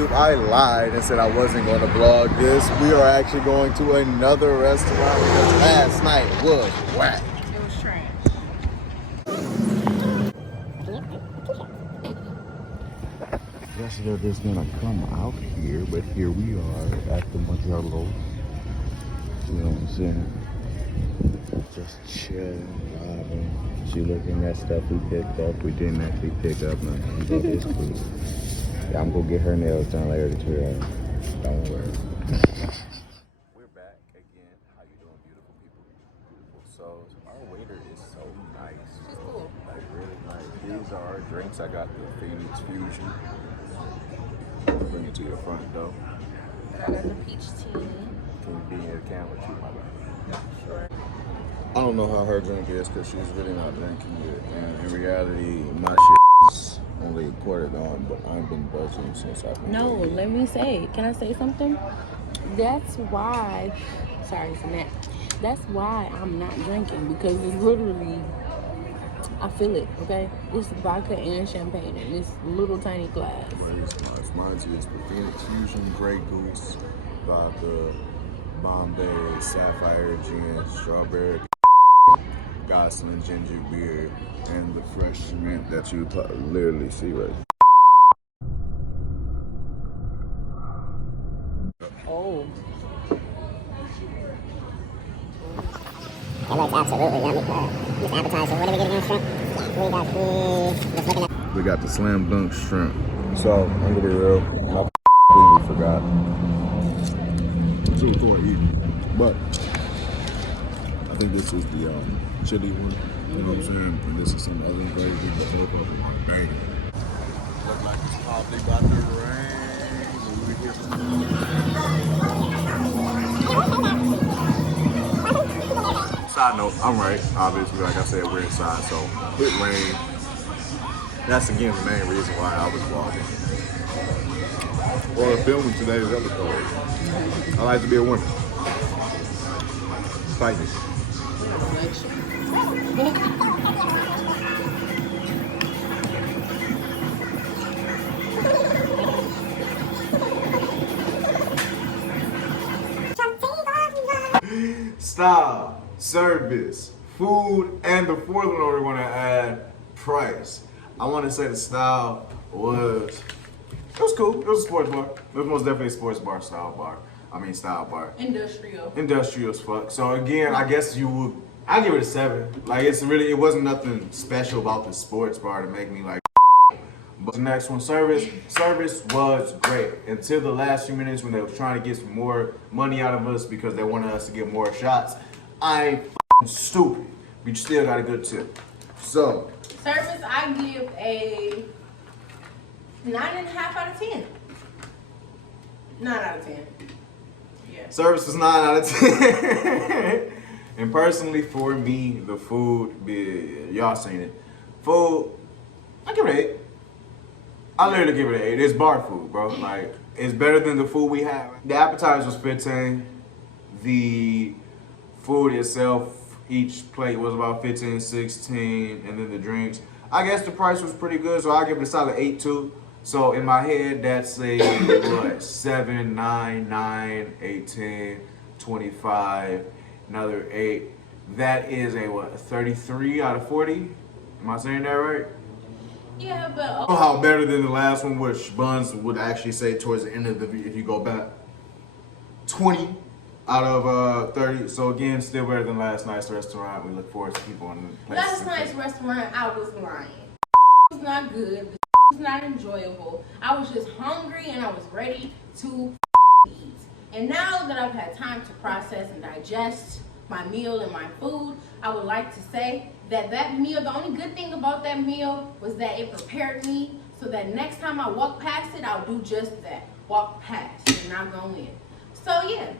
YouTube, I lied and said I wasn't going to vlog this. We are actually going to another restaurant because last night was whack. It was trash. Yesterday they're just gonna come out here, but here we are at the Majerl. You know what I'm saying? Just chilling, vibing. She looking at stuff we picked up. We didn't actually pick up nothing, but it's cool. Yeah, I'm gonna get her nails done later too. Don't worry. We're back again. How you doing, beautiful people? Beautiful souls. Our waiter is so nice. She's cool. Like really nice. These are our drinks. I got the Phoenix Fusion. Bring it to your front door. I got the peach tea. Can you be in the camera too, my love? Sure. I don't know how her drink is because she's really not drinking it. And in reality, my shit is only a quarter gone, but I've been buzzing since I've been No, drinking. let me say. Can I say something? That's why. Sorry, it's a nap. That's why I'm not drinking because it's literally. I feel it, okay? It's vodka and champagne in this little tiny glass. Mine is the Phoenix Fusion, Grey Goose, vodka, Bombay, Sapphire Gin, Strawberry, Gosling Ginger Beer, and the fresh mint that you literally see right here. Oh. That looks absolutely yummy. This appetizer, what are we getting on shrimp? We got just looking at. We got the slam dunk shrimp. So, I'm gonna be real, I completely forgot. So before I eat. But, I think this is the chili one. You know what I'm saying? And this is some other gravy, but both of them are banging. Look like it's probably about to rain. We here Side note, I'm right. Obviously, like I said, we're inside, so it rained. That's again the main reason why I was vlogging. Or filming today's episode. I like to be a winner. Fight me. Style, service, food, and the fourth one we're gonna add, price. I want to say the style was cool. It was a sports bar. It was most definitely a sports bar style bar. Style bar. Industrial. Industrial as fuck. So again, I guess I give it a 7. Like it wasn't nothing special about the sports bar to make me like. But the next one, service. Service was great until the last few minutes when they was trying to get some more money out of us because they wanted us to get more shots. I ain't stupid, but you still got a good tip. So. Service, I give a 9.5 out of 10. 9 out of 10. Yeah. Service is 9 out of 10. And personally, for me, the food, y'all seen it. Food, I give it an 8. I literally give it an 8. It's bar food, bro. Like, it's better than the food we have. The appetizer was 15. The food itself, each plate was about 15, 16, and then the drinks. I guess the price was pretty good, so I'll give it a solid 8 too. So in my head, that's a what, 7, 9, 9, 18, 25, another 8. That is a what, 33 out of 40? Am I saying that right? Yeah, but I don't know how better than the last one, which Buns would actually say towards the end of the video, if you go back, 20 out of 30. So again, still better than last night's restaurant. We look forward to keep on the last night's restaurant, I was lying. It was not good. It was not enjoyable. I was just hungry and I was ready to eat. And now that I've had time to process and digest my meal and my food, I would like to say that that meal, the only good thing about that meal was that it prepared me so that next time I walk past it, I'll do just that. Walk past and not go in. So yeah.